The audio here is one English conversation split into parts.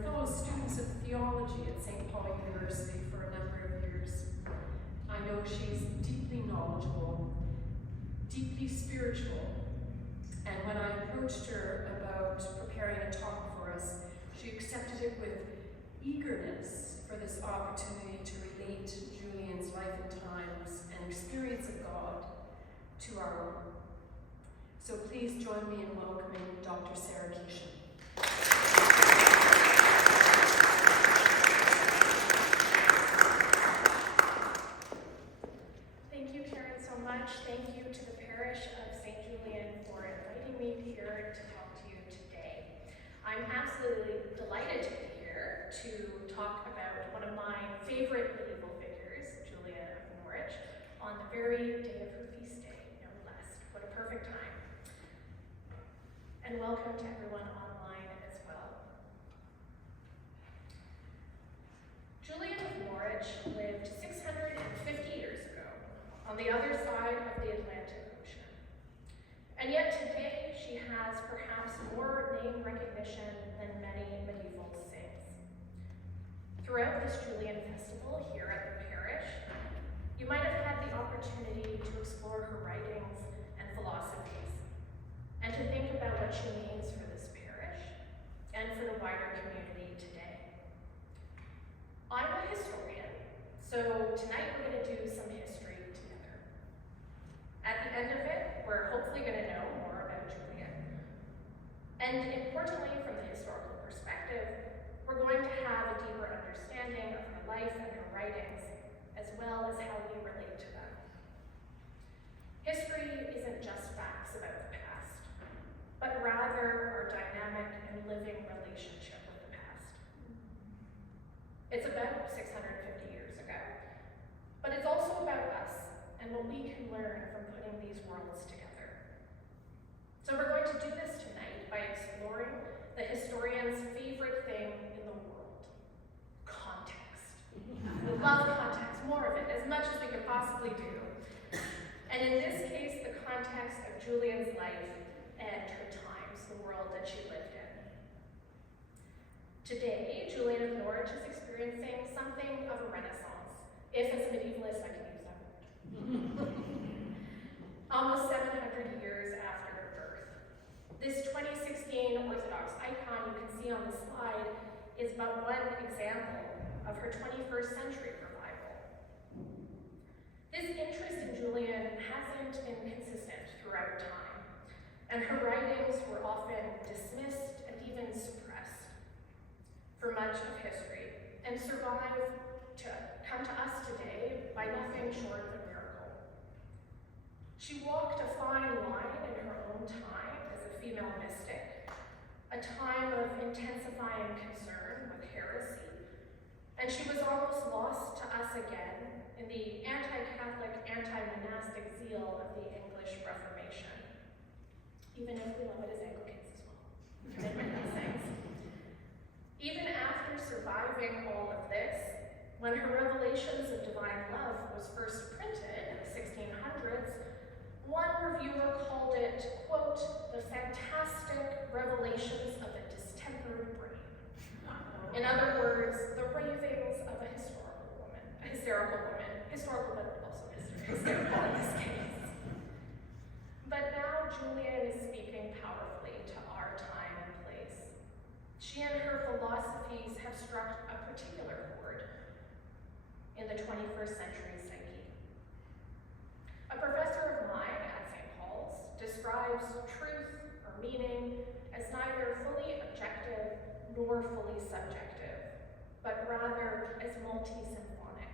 fellow students of theology at St. Paul University for a number of years. I know she's deeply knowledgeable, deeply spiritual, and when I approached her about preparing a talk for us, she accepted it with eagerness for this opportunity to relate Julian's life and times and experience of God to our own. So please join me in welcoming Dr. Sarah Keeshan. Thank you, Karen, so much. Thank you to the parish of St. Julian for inviting me here to talk to you today. I'm absolutely delighted to be here to talk about one of my favorite medieval figures, Julian of Norwich, on the very day of her feast day, no less. What a perfect time. And welcome to everyone online as well. Julian of Norwich lived 650 years ago on the other side of the Atlantic Ocean. And yet today she has perhaps more name recognition than many medieval saints. Throughout this Julian festival here at the parish, you might have had the opportunity to explore her writings and philosophies, and to think about what she means for this parish and for the wider community today. I'm a historian, so tonight we're going to do some history together. At the end of it, we're hopefully going to know more about Julian. And importantly, from the historical perspective, we're going to have a deeper understanding of her life and her writings, as well as how we relate to them. History isn't just facts about the past, but rather our dynamic and living relationship with the past. It's about 650 years ago, but it's also about us and what we can learn from putting these worlds together. So we're going to do this tonight by exploring the historian's favorite thing in the world, context. We love context, more of it, as much as we can possibly do. And in this case, the context of Julian's life and her times, the world that she lived in. Today, Julian of Norwich is experiencing something of a renaissance, if as a medievalist I can use that word. Almost 700 years after her birth. This 2016 Orthodox icon you can see on the slide is but one example of her 21st century revival. This interest in Julian hasn't been consistent throughout time, and her writings were often dismissed and even suppressed for much of history, and survive to come to us today by nothing short of a miracle. She walked a fine line in her own time as a female mystic, a time of intensifying concern with heresy, and she was almost lost to us again in the anti-Catholic, anti-monastic zeal of the English Reformation, even if we love it as Anglicans as well. These things. Even after surviving all of this, when her Revelations of Divine Love was first printed in the 1600s, one reviewer called it, quote, the fantastic revelations of a distempered brain. In other words, the ravings of a hysterical woman, historical but also hysterical in this case. But now Julian is speaking powerfully to our time and place. She and her philosophies have struck a particular chord in the 21st century psyche. A professor of mine at St. Paul's describes truth or meaning as neither fully objective nor fully subjective, but rather as multi-symphonic.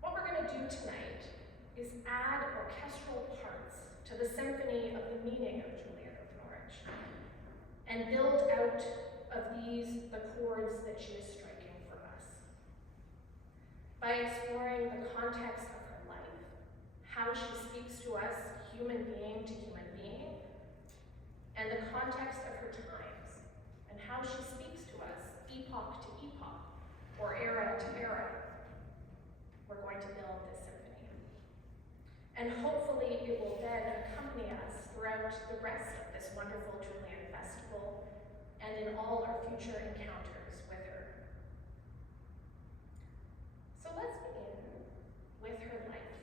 What we're going to do tonight is add orchestral parts to the symphony of the meaning of Julian of Norwich, and build out of these the chords that she is striking for us. By exploring the context of her life, how she speaks to us, human being to human being, and the context of her times, and how she speaks to us, epoch to epoch, or era to era, we're going to build this symphony. And hopefully it will then accompany us throughout the rest of this wonderful Julian festival and in all our future encounters with her. So let's begin with her life,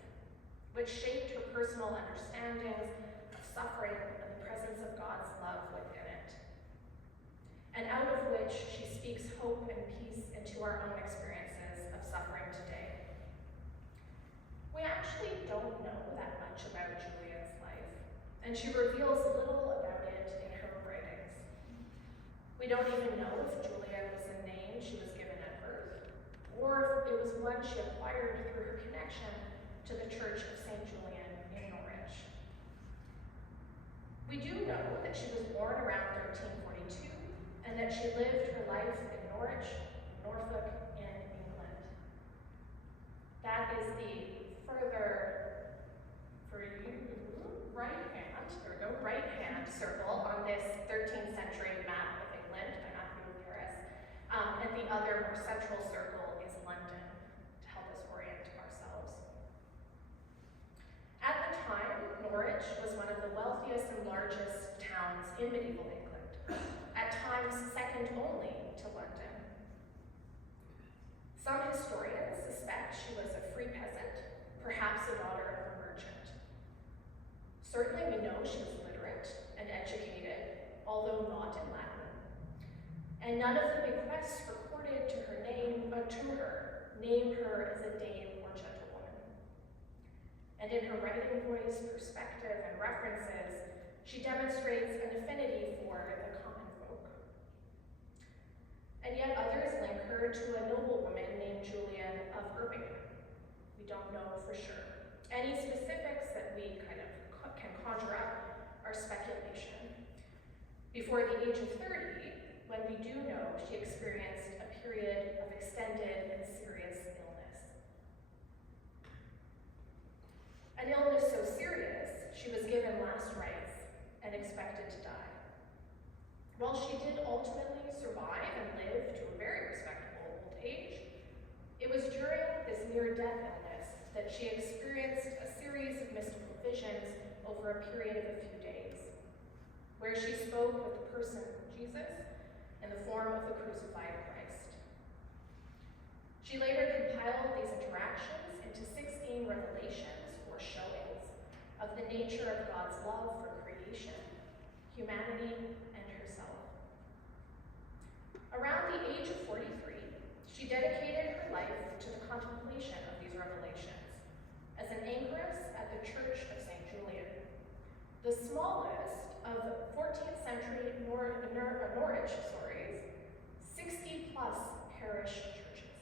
which shaped her personal understandings of suffering and the presence of God's love within it, and out of which she speaks hope and peace into our own experiences of suffering today. We actually don't know that much about Julian's life, and she reveals little about it in her writings. We don't even know if Julian was a name she was given at birth, or if it was one she acquired through her connection to the Church of St. Julian in Norwich. We do know that she was born around 1342, and that she lived her life in Norwich, Norfolk, in England. That is the further, for you, right hand, there we go, right hand circle on this 13th century map of England by Matthew of Paris. And the other more central circle is London, to help us orient ourselves. At the time, Norwich was one of the wealthiest and largest towns in medieval England, at times second only to London. Some historians suspect she was a free peasant, perhaps a daughter of a merchant. Certainly we know she was literate and educated, although not in Latin. And none of the bequests recorded to her name as a dame or gentlewoman. And in her writing voice, perspective, and references, she demonstrates an affinity for the common folk. And yet others link her to a noblewoman named Julian of Norwich. We don't know for sure. Any specifics that we can conjure up are speculation. Before the age of 30, when we do know she experienced a period of extended and serious illness. An illness so serious, she was given last rites and expected to die. While she did ultimately survive and live to a very respectable old age, it was during this near-death illness that she experienced a series of mystical visions over a period of a few days, where she spoke with the person Jesus in the form of the crucified Christ. She later compiled these interactions into 16 revelations or showings of the nature of God's love for creation, humanity, and herself. Around the age of 43, she dedicated her life to the contemplation of these revelations as an anchoress at the Church of St. Julian, the smallest of 14th century Norwich, 60-plus parish churches.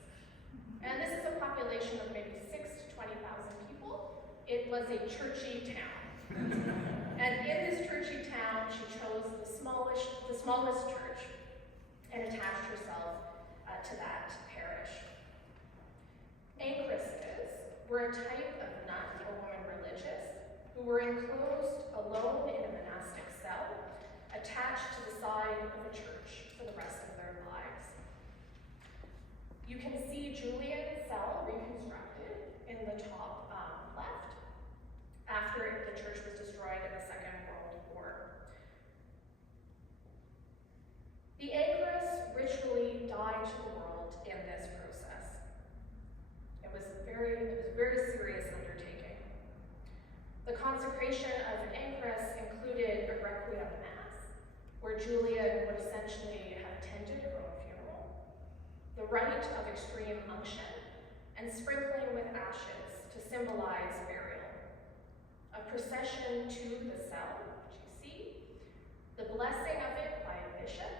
And this is a population of maybe 6,000 to 20,000 people. It was a churchy town. And in this churchy town, she chose the smallest church and attached herself to that parish. Anchoresses were a type of nun or woman religious who were enclosed alone in a monastic cell, attached to the side of a church for the rest of their lives. You can see Julian's cell reconstructed in the top left after the church was destroyed in the Second World War. The anchoress ritually died to the world in this process. It was a very serious undertaking. The consecration of an anchoress included a requiem mass, where Julian would essentially have attended her own funeral, the rite of extreme unction, and sprinkling with ashes to symbolize burial, a procession to the cell, which you see, the blessing of it by a bishop,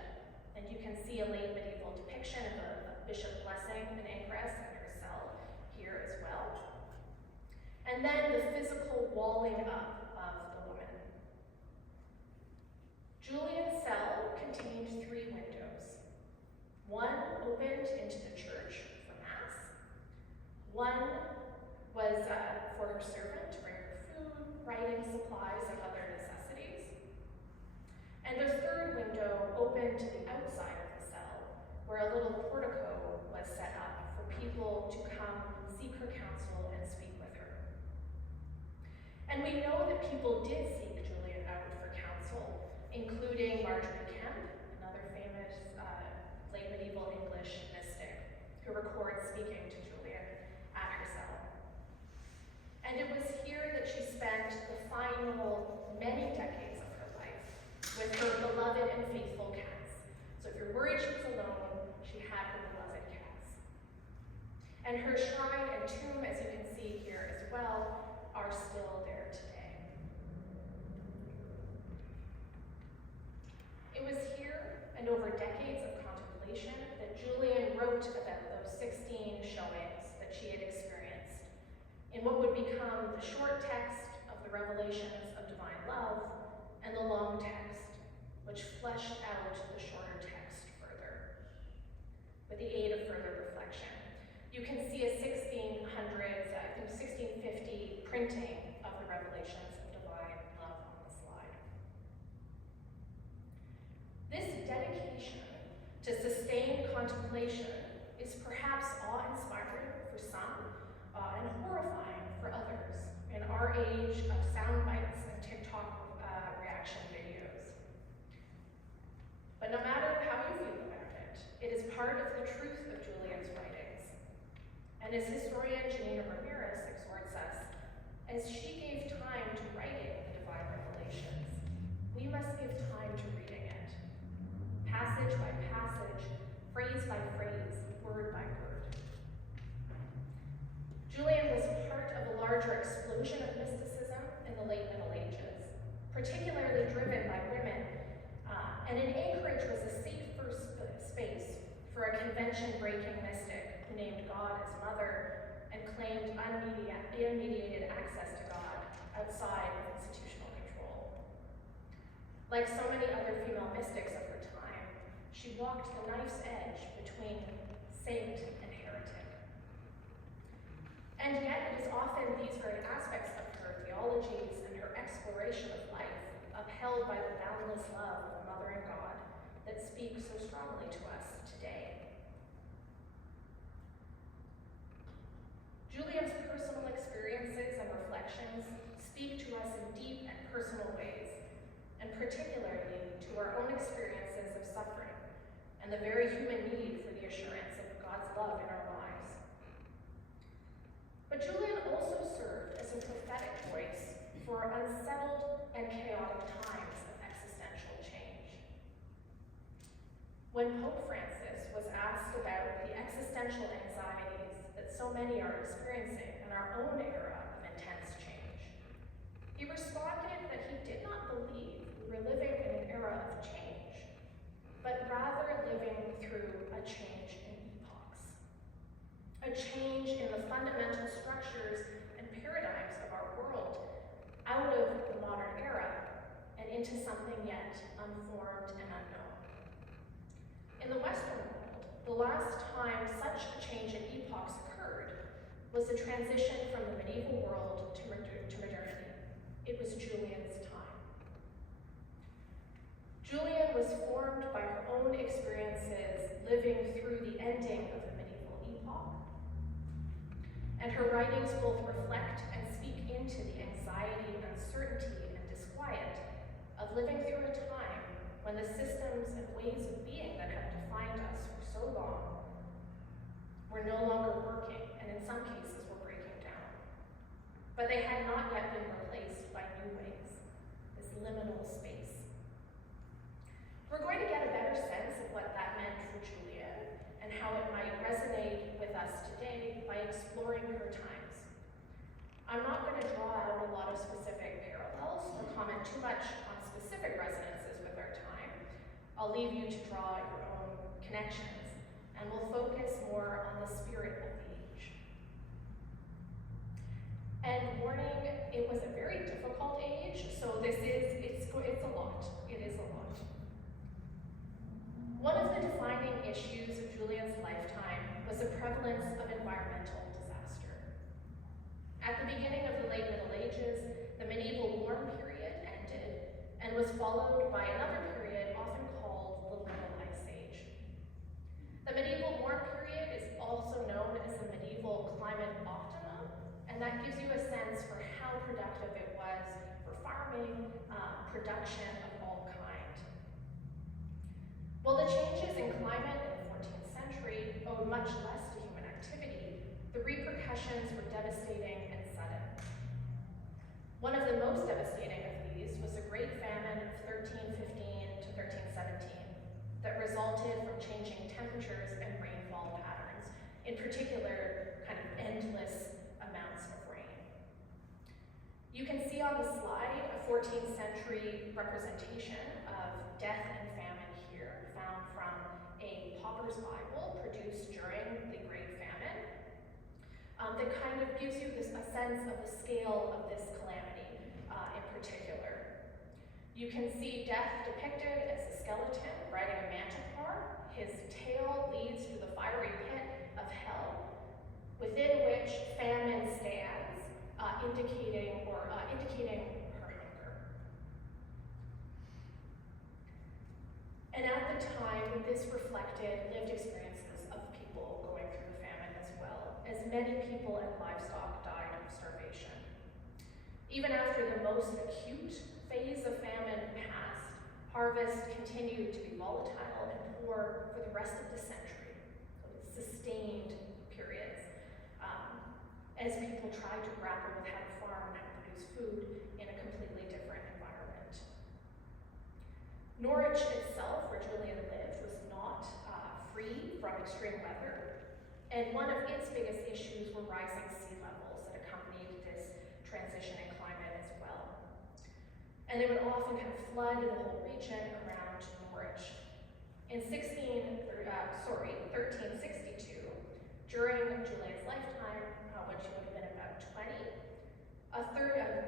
and you can see a late medieval depiction of a bishop blessing an anchoress and her cell here as well. And then the physical walling up of the woman. Julian's cell contained 3 windows. One opened into the church for Mass. One was for her servant to bring her food, writing supplies, and other necessities. And the third window opened to the outside of the cell, where a little portico was set up for people to come seek her counsel and speak with her. And we know that people did seek Julian out for counsel, including Marjorie Kemp, another famous And her shrine and tomb, as you can see here as well, are still there today. It was here, and over decades of contemplation, that Julian wrote about those 16 showings that she had experienced in what would become the short text of the revelations of divine love and the long text, which fleshed out the shorter text further, with the aid of further reflection. You can see a 1600s, I think 1650 printing of the revelations of divine love on the slide. This dedication to sustained contemplation is perhaps awe-inspiring for some and horrifying for others in our age of sound bites and TikTok reaction videos. But no matter how you feel about it, it is part of the truth of Julian's writings. And as historian Julian of Norwich exhorts us, as she gave time to writing the divine revelations, we must give time to reading it, passage by passage, phrase by phrase, word by word. Julian was part of a larger explosion of mysticism in the late Middle Ages, particularly driven by women, and in Anchorage was a safe space for a convention-breaking mystic who named God as mother and claimed unmediated access to God outside of institutional control. Like so many other female mystics of her time, she walked the knife's edge between saint and heretic. And yet it is often these very aspects of her theologies and her exploration of life, upheld by the boundless love of the Mother and God, that speak so strongly to us today. Julian's personal experiences and reflections speak to us in deep and personal ways, and particularly to our own experiences of suffering and the very human need for the assurance of God's love in our lives. But Julian also served as a prophetic voice for unsettled and chaotic times of existential change. When Pope Francis was asked about the existential anxieties that so many are experiencing in our own era of intense change, he responded that he did not believe we were living in an era of change, but rather living through a change in epochs, a change in the fundamental structures and paradigms of our world out of the modern era and into something yet unformed and unknown. In the Western world, the last time such a change in epochs occurred was the transition from the medieval world to modernity. It was Julian's time. Julian was formed by her own experiences living through the ending of the medieval epoch, and her writings both reflect and speak into the anxiety, uncertainty, and disquiet of living through a time when the systems and ways of being that have defined us for so long were no longer working, and in some cases were breaking down. But they had not yet been replaced by new ways, this liminal space. We're going to get a better sense of what that meant for Julian and how it might resonate with us today by exploring her times. I'm not going to draw out a lot of specific parallels or comment too much on specific resonances with our time. I'll leave you to draw your own connections, and we'll focus more on the spirit of the age. And warning, it was a very difficult age, so it's a lot. It is a lot. One of the defining issues of Julian's lifetime was the prevalence of environmental disaster. At the beginning of the late Middle Ages, the medieval warm period ended and was followed by another period often called the Little Ice Age. The medieval warm period is also known as the medieval climate optimum, and that gives you a sense for how productive it was for farming, production of all kind. While the changes in climate in the 14th century owed much less to human activity, the repercussions were devastating and sudden. One of the most devastating of these was the Great Famine of 1315 to 1317 that resulted from changing temperatures and rainfall patterns, in particular 14th century representation of death and famine here, found from a pauper's Bible produced during the Great Famine, that kind of gives you a sense of the scale of this calamity in particular. You can see death depicted as a skeleton riding a manticore. His tail leads to the fiery pit of hell, within which famine stands, indicating her hunger. And at the time, this reflected lived experiences of people going through the famine as well, as many people and livestock died of starvation. Even after the most acute phase of famine passed, harvest continued to be volatile and poor for the rest of the century, so sustained periods, as people tried to grapple with how to farm and how to produce food in a completely different environment. Norwich itself, where Julian lived, was not free from extreme weather, and one of its biggest issues were rising sea levels that accompanied this transition in climate as well. And they would often kind of flood the whole region around Norwich. In 1362, during Julian's lifetime, when she would have been about 20, a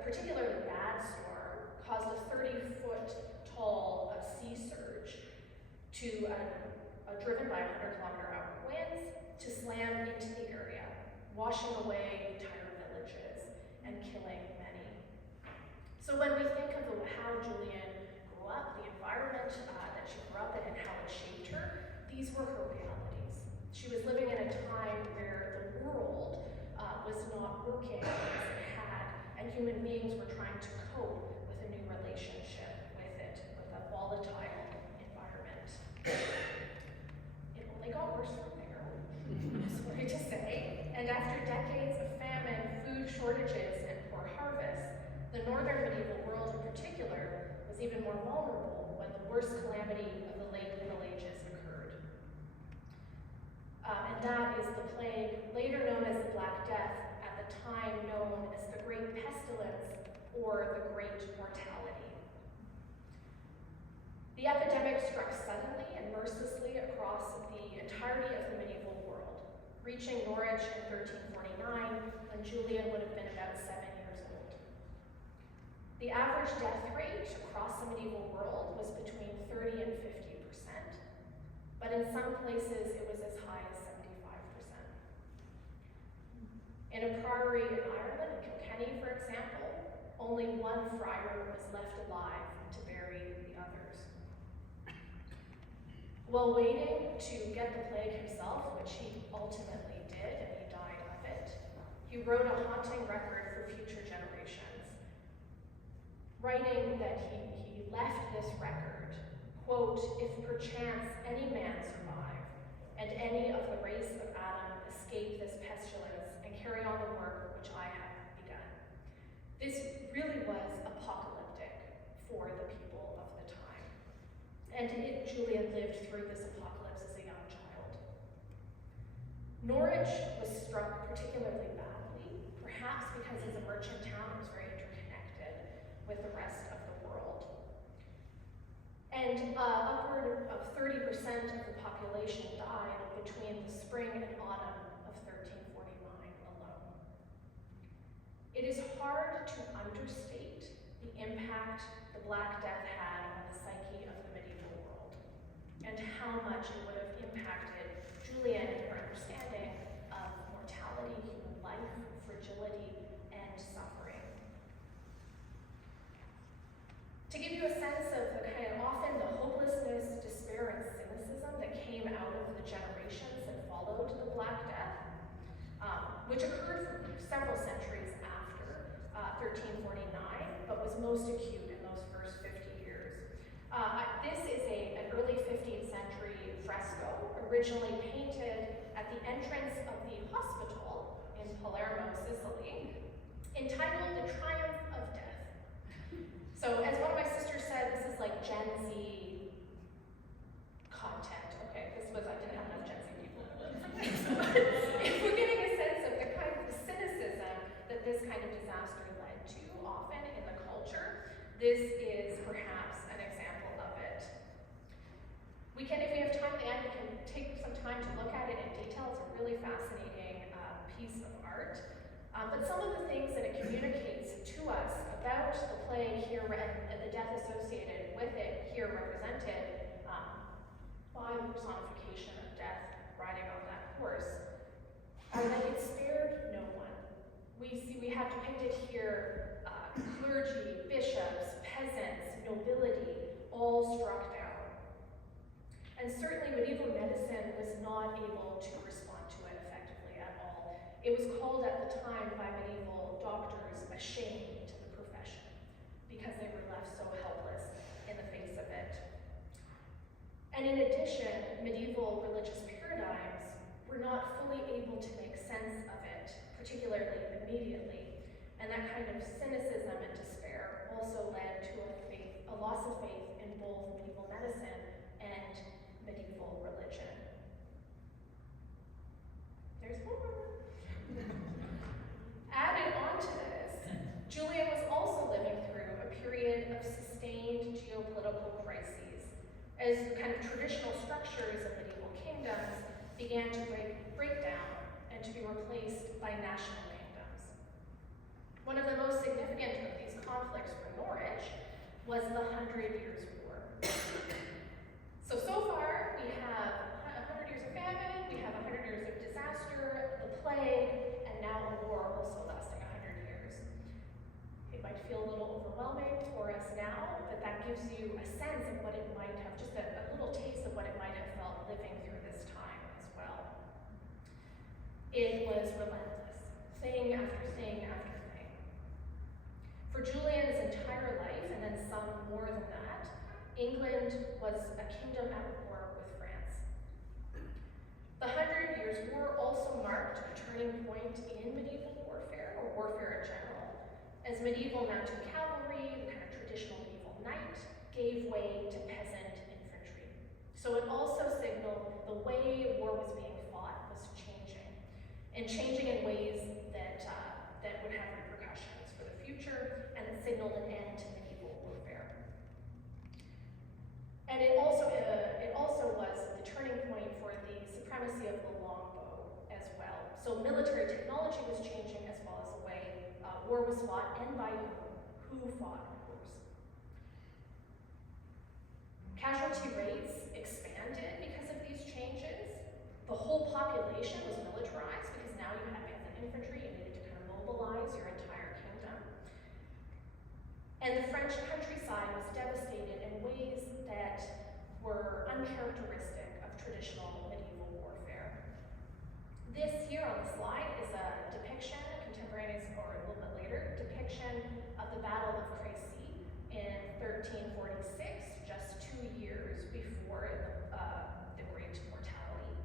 particularly bad storm caused a 30-foot-tall sea surge driven by 100-kilometer-hour winds to slam into the area, washing away entire villages and killing many. So when we think of how Julian grew up, the environment that she grew up in and how it shaped her, these were her realities. She was living in a time where the world was not working as it had, and human beings were trying to cope with a new relationship with it, with a volatile environment. It only got worse from there, sorry to say, and after decades of famine, food shortages, and poor harvests, the northern medieval world in particular was even more vulnerable when the worst calamity of the late Middle Ages occurred. And that is the plague, later known as the Black Death, at the time known as the Great Pestilence or the Great Mortality. The epidemic struck suddenly and mercilessly across the entirety of the medieval world, reaching Norwich in 1349 when Julian would have been about 7 years old. The average death rate across the medieval world was between 30 and 50%, but in some places it was as high as 75%. In a priory in Ireland, in Kilkenny, for example, only one friar was left alive to bury the others. While waiting to get the plague himself, which he ultimately did, and he died of it, he wrote a haunting record for future generations, writing that he left this record, quote, "If perchance any man survive, and any of the race of Adam escape this pestilence and carry on the work which I have begun." This really was apocalyptic for the people of the time. And Julian lived through this apocalypse as a young child. Norwich was struck particularly badly, perhaps because as a merchant town it was very interconnected with the rest of the world. And upward of 30% of the population died between the spring and autumn of 1349 alone. It is hard to understate the impact the Black Death had on the psyche of the medieval world, and how much it would have impacted Julian in her understanding of mortality, human life, fragility, and suffering. To give you a sense of the kind of often the hopelessness, despair, and cynicism that came out of the generations that followed the Black Death, which occurred for several centuries after 1349, but was most acute in those first 50 years. This is an early 15th century fresco, originally painted at the entrance of the hospital in Palermo, Sicily, entitled "The Triumph of Death." So as one of my sisters said, this is like Gen Z content. Okay, I didn't have enough Gen Z people. But if we're getting a sense of the kind of cynicism that this kind of disaster led to often in the culture, this But some of the things that it communicates to us about the plague here and the death associated with it here represented by the personification of death riding on that horse are that it spared no one. We have depicted here clergy, bishops, peasants, nobility, all struck down. And certainly medieval medicine was not able to respond to it effectively at all. It was called at the time by medieval doctors a shame to the profession because they were left so helpless in the face of it. And in addition, medieval religious paradigms were not fully able to make sense of it, particularly immediately. And that kind of cynicism and despair also led to a loss of faith in both medieval medicine and medieval religion. There's more. Added on to this, Julian was also living through a period of sustained geopolitical crises as kind of traditional structures of medieval kingdoms began to break down and to be replaced by national kingdoms. One of the most significant of these conflicts for Norwich was the 100 Years' War. So far, we have 100 years of famine, we have 100 years of disaster, the plague, and now a war also lasting 100 years. It might feel a little overwhelming for us now, but that gives you a sense of what it might have, just a little taste of what it might have felt living through this time as well. It was relentless, thing after thing after thing. For Julian's entire life, and then some more than that, England was a kingdom at war with France. The 100 Years' War also marked a turning point in medieval warfare, or warfare in general, as medieval mounted cavalry, the kind of traditional medieval knight, gave way to peasant infantry. So it also signaled the way war was being fought was changing, and changing in ways that would have repercussions for the future, and it signaled an end to medieval warfare. And it also was the turning point for the supremacy of the longbow as well. So military technology was changing as well as the way war was fought, and by who fought wars. Casualty rates expanded because of these changes. The whole population was militarized because now you had peasant infantry, you needed to kind of mobilize your entire kingdom. And the French countryside was devastated in ways that were uncharacteristic of traditional medieval warfare. This here on the slide is a depiction, a contemporaneous, or a little bit later, depiction of the Battle of Crécy in 1346, just 2 years before the Great Mortality,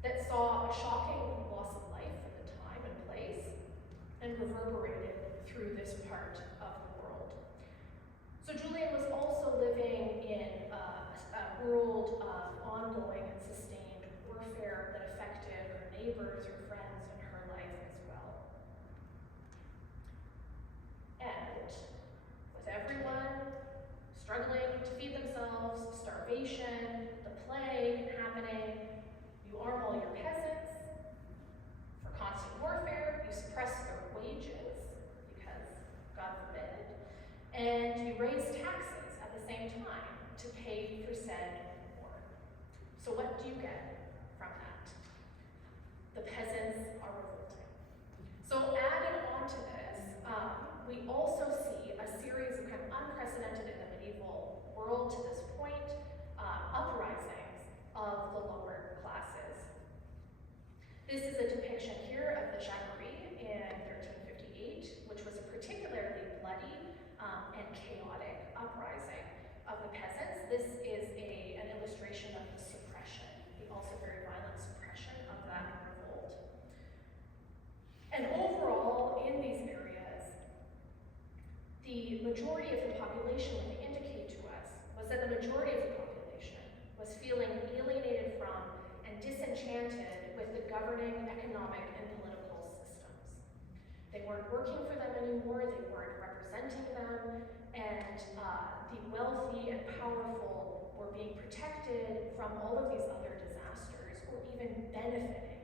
that saw a shocking loss of life for the time and place, and reverberated through this part of the world. So Julian was also living in a world of ongoing and sustained warfare that affected her neighbors, her friends, and her life as well. And with everyone struggling to feed themselves, starvation, the plague happening, you arm all your peasants for constant warfare, you suppress their wages, because God forbid, and you raise taxes at the same time to pay for said war. So what do you get from that? The peasants are revolting. So added on to this, we also see a series of kind of unprecedented in the medieval world to this point, uprisings of the lower classes. This is a depiction here of the Jacquerie in 1358, which was a particularly bloody and chaotic uprising of the peasants. This is an illustration of the suppression, the also very violent suppression of that revolt. And overall, in these areas, the majority of the population, what they indicate to us, was that the majority of the population was feeling alienated from and disenchanted with the governing economic and political systems. They weren't working for them anymore, they weren't representing them, and the wealthy and powerful were being protected from all of these other disasters, or even benefiting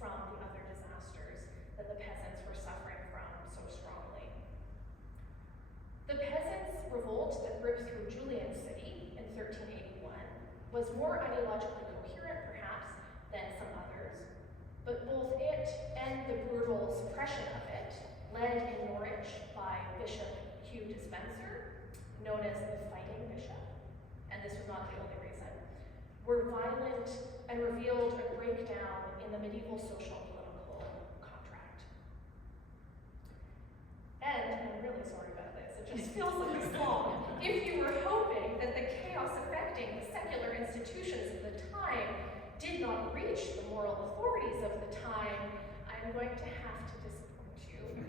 from the other disasters that the peasants were suffering in the medieval social and political contract. And I'm really sorry about this, it just feels like it's long. If you were hoping that the chaos affecting the secular institutions of the time did not reach the moral authorities of the time, I'm going to have to disappoint you.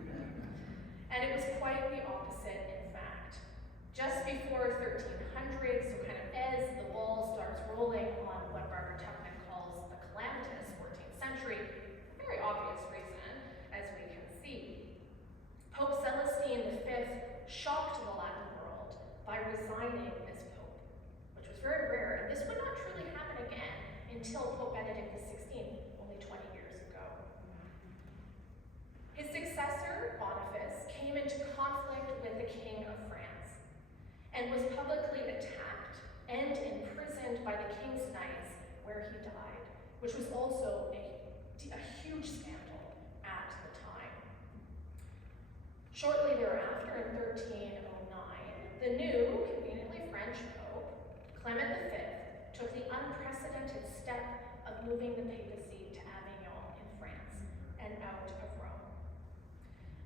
And it was quite the opposite, in fact. Just before 1300, so kind of as the ball starts rolling on what Barbara Tuchman calls the calamitous 14th century, for very obvious reason, as we can see. Pope Celestine V shocked the Latin world by resigning as pope, which was very rare, and this would not truly happen again until Pope Benedict XVI, only 20 years ago. His successor, Boniface, came into conflict with the King of France and was publicly attacked and imprisoned by the King's Knights, where he died, which was also a huge scandal at the time. Shortly thereafter, in 1309, the new, conveniently French Pope, Clement V, took the unprecedented step of moving the papacy to Avignon in France and out of Rome.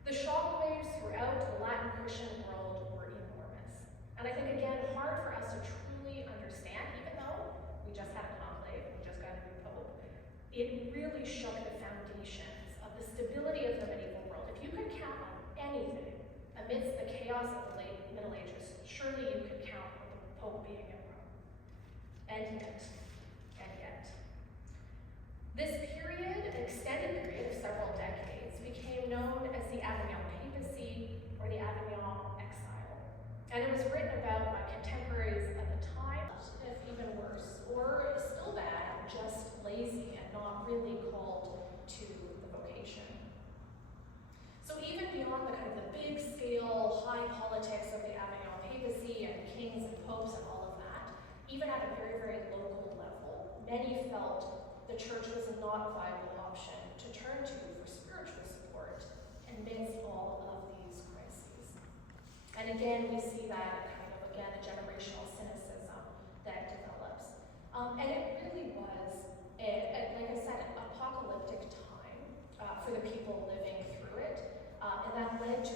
The shockwaves throughout the Latin Christian world were enormous. And I think, again, hard for us to truly understand, even though we just had a conclave, we just got a new pope. It really shook the foundations of the stability of the medieval world. If you could count on anything amidst the chaos of the late Middle Ages, surely you could count on the pope being in Rome. And yet, this period, an extended period of several decades, became known as the Avignon Papacy or the Avignon Exile. And it was written about by contemporaries at the time, if even worse, or still bad, just lazy and not really called to the vocation. So even beyond the kind of the big scale, high politics of the Avignon Papacy and kings and popes and all of that, even at a very, very local level, many felt the church was not a viable option to turn to for spiritual support amidst all of these crises. And again, we see that kind of, again, a generational cynicism that develops. And it really was, like I said, an apocalyptic time for the people living through it. And that led to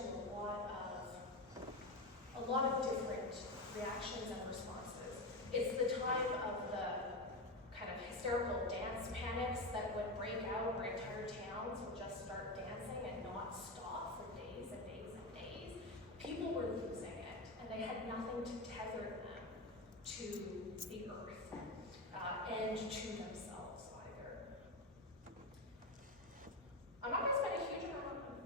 a lot of different reactions and responses. It's the time of the kind of hysterical dance panics that would break out where entire towns would just start dancing and not stop for days and days and days. People were losing it, and they had nothing to tether them to the earth and to themselves either. I'm not going to spend a huge amount of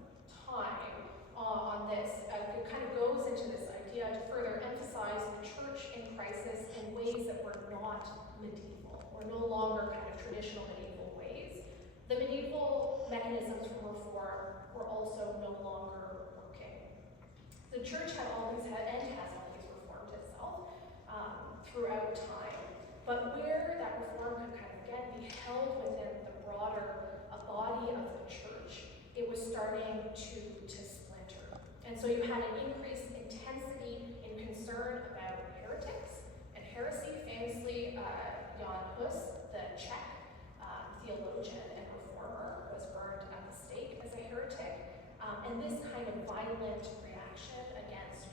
time on this. It kind of goes into this idea to further emphasize the church in crisis in ways that were not medieval, or no longer kind of traditional medieval ways. The medieval mechanisms for reform were also no longer working. The church had always had, and has always reformed itself throughout time, but where that reform could kind of again be held within the broader body of the church, it was starting to splinter. And so you had an increased intensity in concern about heretics and heresy. Famously, Jan Hus, the Czech theologian and reformer, was burned at the stake as a heretic. And this kind of violent reaction against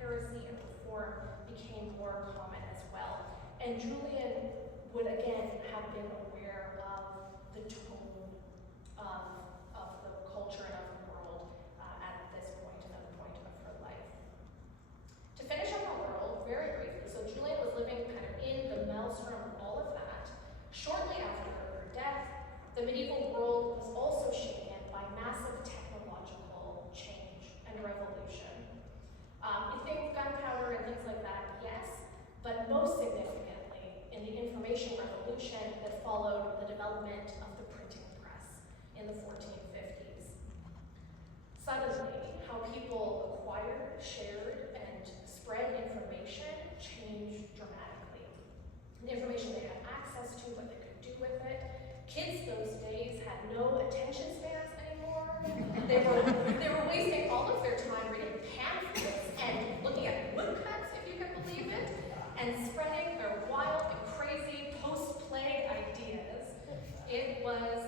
heresy and reform became more common as well. And Julian would again have been aware of the tone of the culture and of the world at this point, another point of her life. To finish up her world, very briefly, so Julian was living kind of in the maelstrom of all of that. Shortly after her death, the medieval world was also shaken by massive technological change and revolution. You think gunpowder and things like that, yes, but most significantly in the information revolution that followed the development of the printing press in the 1450s. Suddenly, how people acquired, shared, and spread information changed dramatically. The information they had access to, what they could do with it. Kids those days had no attention spans anymore. They were wasting all of their time reading pamphlets and looking at woodcuts, if you can believe it, and spreading their wild and crazy post-plague ideas. It was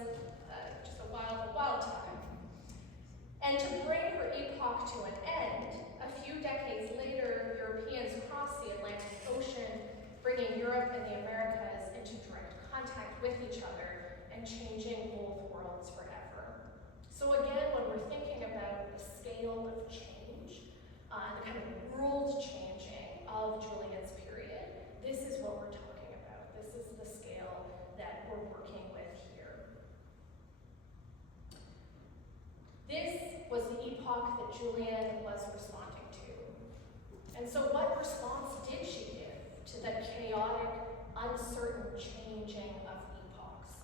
Julian was responding to. And so what response did she give to the chaotic, uncertain changing of epochs?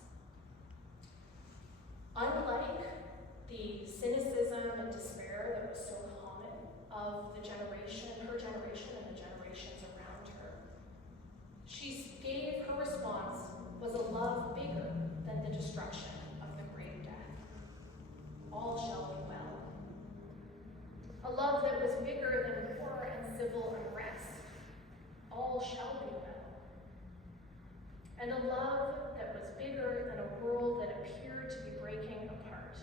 Unlike the cynicism and despair that was so common of her generation and the generations around her, she gave her response was a love bigger than the destruction of the great death. All shall be well. A love that was bigger than war and civil unrest. All shall be well. And a love that was bigger than a world that appeared to be breaking apart,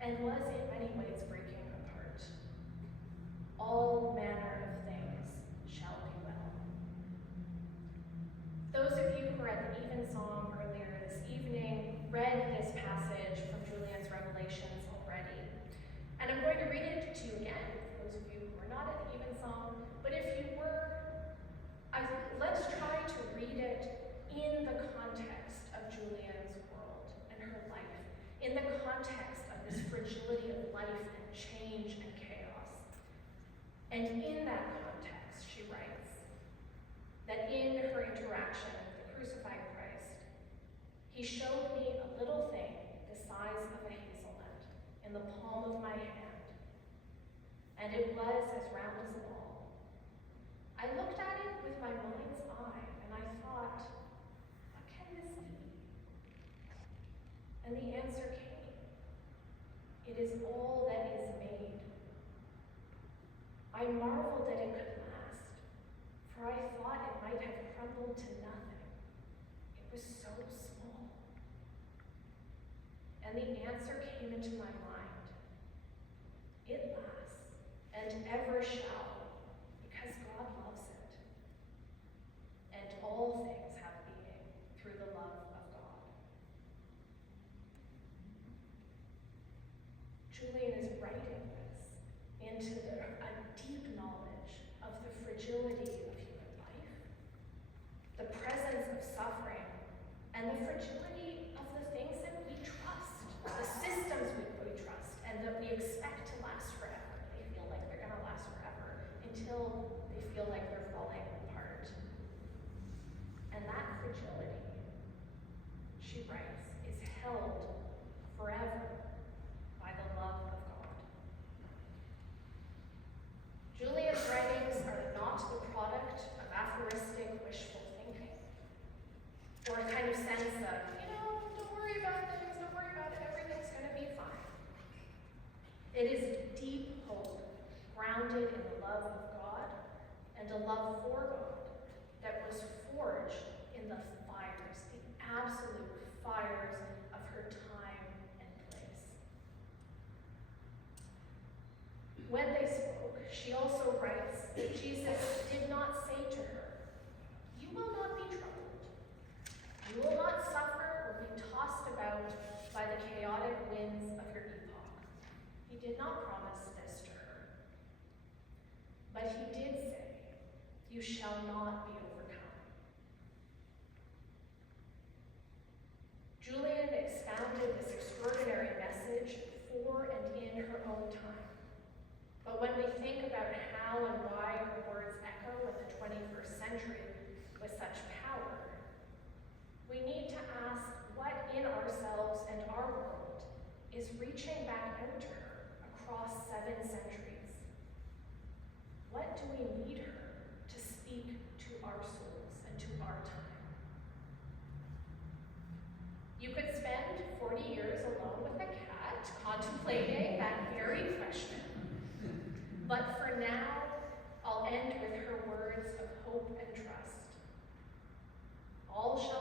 and was in many ways breaking apart. All manner of things shall be well. Those of you who were at the Evensong earlier this evening read this passage from Julian's Revelations already. And I'm going to read it to you again, for those of you who were not at the Evensong. But if you were, let's try to read it in the context of Julian's world and her life, in the context of this fragility of life and change and chaos. And in that context, she writes that in her interaction with the crucified Christ, he showed me a little thing the size of a hazelnut in the palm of my hand, and it was as round as a ball. I looked at it with my mind's eye, and I thought, what can this be? And the answer came. It is all that is made. I marveled that it could last, for I thought it might have crumbled to nothing. It was so small. And the answer came into my mind. It lasts, and ever shall, because God loves it. And all things have being through the love of God. Julian is writing this into a deep knowledge of the fragility of human life, the presence of suffering, and the fragility of the things that we trust, the systems we trust, and that we expect to last forever. They feel like they're going to last forever until they feel like they're falling apart. And that fragility, she writes, is held forever by the love of God. Julian's writings are not the product of aphoristic wishful thinking, or a kind of sense of, don't worry about things, don't worry about it, everything's going to be fine. It is deep hope, grounded in the love of God and a love for God that was forged in the fires, the absolute fires of her time and place. When they spoke, she also writes that Jesus did not say to her, "You will not be troubled. You will not suffer or be tossed about by the chaotic winds of your epoch." He did not promise this to her. But he did say, "You shall not be overcome." Julian expounded this extraordinary message for and in her own time. But when we think about how and why her words echo in the 21st century with such power, we need to ask what in ourselves and our world is reaching back out to her across 7 centuries. What do we need her to speak to our souls and to our time? You could spend 40 years alone with a cat contemplating that very question. But for now, I'll end with her words of hope and trust. All shall